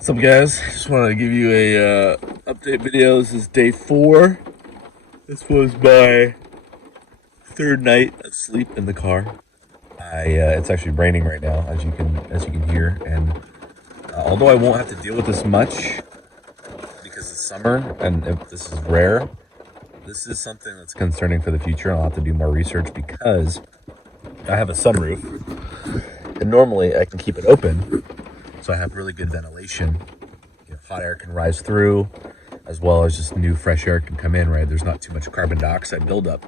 What's up, guys? Just wanted to give you a update video. This is day 4. This was my third night of sleep in the car. It's actually raining right now, as you can hear, and although I won't have to deal with this much because it's summer and if this is rare, this is something that's concerning for the future. I'll have to do more research because I have a sunroof, and normally I can keep it open. So I have really good ventilation. Hot air can rise through, as well as just new fresh air can come in, right? There's not too much carbon dioxide buildup.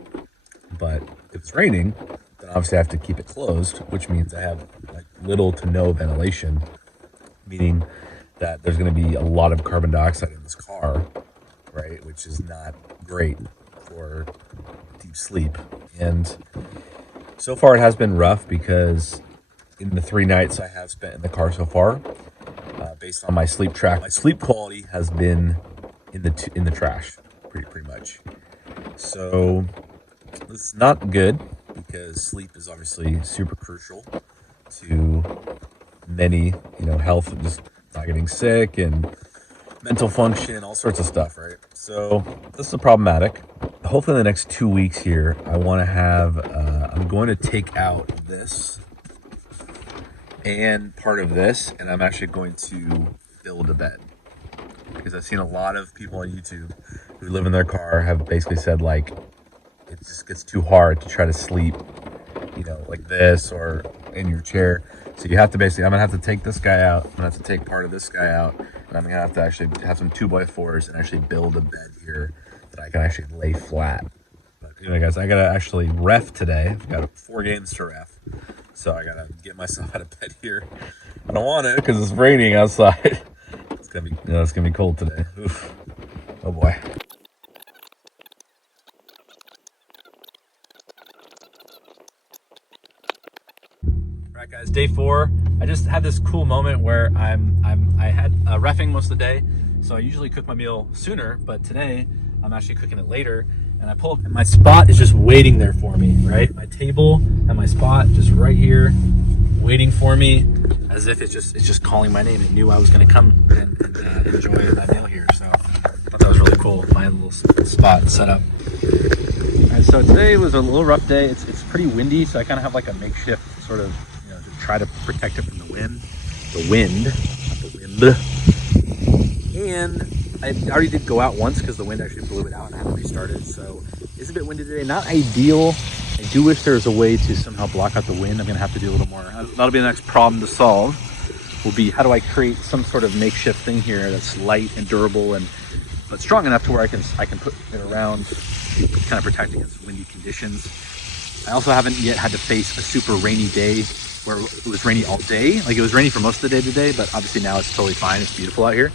But if it's raining, then obviously I have to keep it closed, which means I have like little to no ventilation, meaning that there's going to be a lot of carbon dioxide in this car, right? Which is not great for deep sleep. And so far it has been rough because in the 3 nights I have spent in the car so far, based on my sleep track, my sleep quality has been in the trash, pretty much. So this is not good because sleep is obviously super crucial to many, health, just not getting sick and mental function, all sorts of stuff, right? So this is problematic. Hopefully in the next 2 weeks here, I want to have, I'm going to take out this and part of this, and I'm actually going to build a bed, because I've seen a lot of people on YouTube who live in their car have basically said, like, it just gets too hard to try to sleep, like this or in your chair. So you have to basically, I'm gonna have to take this guy out, I'm gonna have to take part of this guy out, and I'm gonna have to actually have some 2x4s and actually build a bed here that I can actually lay flat. But anyway, guys, I gotta actually ref today. I've got 4 games to ref. So I gotta get myself out of bed here. I don't want it because it's raining outside. It's gonna be cold today. Oof. Oh boy. All right, guys, day 4. I just had this cool moment where I had reffing most of the day, so I usually cook my meal sooner, but today I'm actually cooking it later. And I pull up, and my spot is just waiting there for me, right? My table and my spot just right here, waiting for me, as if it's just calling my name. It knew I was going to come and enjoy my meal here. So I thought that was really cool. My little spot set up. All right, so today was a little rough day. It's pretty windy, so I kind of have like a makeshift sort of, to try to protect it from the wind. The wind, not the wind. And I already did go out once because the wind actually blew it out and I had to restart it. So it's a bit windy today. Not ideal. I do wish there was a way to somehow block out the wind. I'm going to have to do a little more. That'll be the next problem to solve, will be how do I create some sort of makeshift thing here that's light and durable but strong enough to where I can put it around, kind of protect against windy conditions. I also haven't yet had to face a super rainy day where it was rainy all day. Like, it was rainy for most of the day today, but obviously now it's totally fine. It's beautiful out here.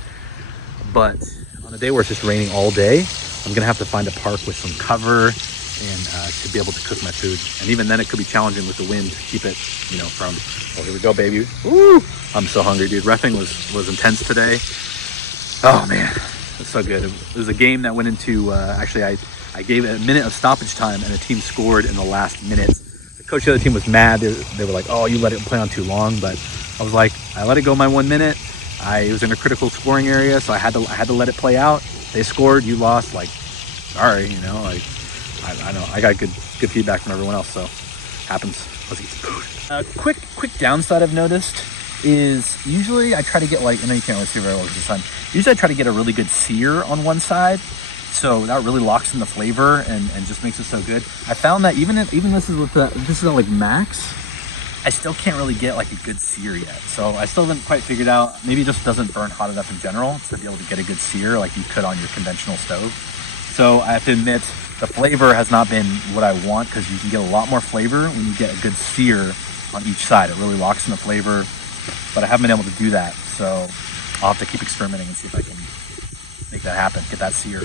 But on a day where it's just raining all day, I'm gonna have to find a park with some cover and to be able to cook my food. And even then it could be challenging with the wind to keep it, from, oh, here we go, baby. Woo! I'm so hungry, dude. Reffing was intense today. Oh man, it's so good. It was a game that went into, actually I gave it a minute of stoppage time and the team scored in the last minute. The coach of the other team was mad. They were like, oh, you let it play on too long. But I was like, I let it go my 1 minute. It was in a critical scoring area, so I had to let it play out. They scored, you lost. Like, sorry, I know I got good feedback from everyone else, so happens. Let's eat some food. Quick downside I've noticed is usually I try to get, like, I know you can't really see very well with the sun. Usually I try to get a really good sear on one side, so that really locks in the flavor and just makes it so good. I found that even this is at like max, I still can't really get like a good sear yet. So I still haven't quite figured out, maybe it just doesn't burn hot enough in general to be able to get a good sear like you could on your conventional stove. So I have to admit, the flavor has not been what I want, because you can get a lot more flavor when you get a good sear on each side. It really locks in the flavor, but I haven't been able to do that. So I'll have to keep experimenting and see if I can make that happen, get that sear.